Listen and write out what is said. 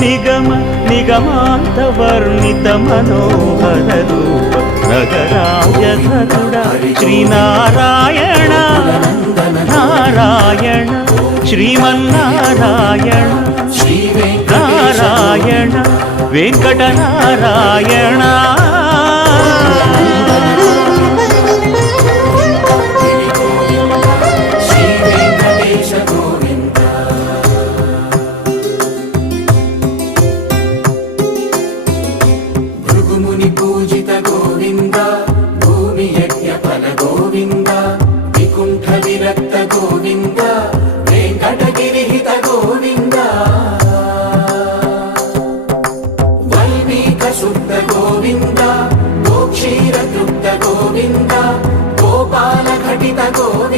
నిగమ నిగమాంత వర్ణిత మనోహర రూప నగరాయ ధరుడా శ్రీనారాయణ నారాయణ శ్రీమన్నారాయణ నారాయణ వెంకటనారాయణ పూజిత గోవింద భూమి యజ్ఞ ఫల గోవింద వికుంఠ విరక్త గోవింద వెంకటగిరిహిత గోవింద వల్మీక శుద్ధ గోవింద గోక్షీర తృప్త గోవింద గోపాల ఘటిత గోవింద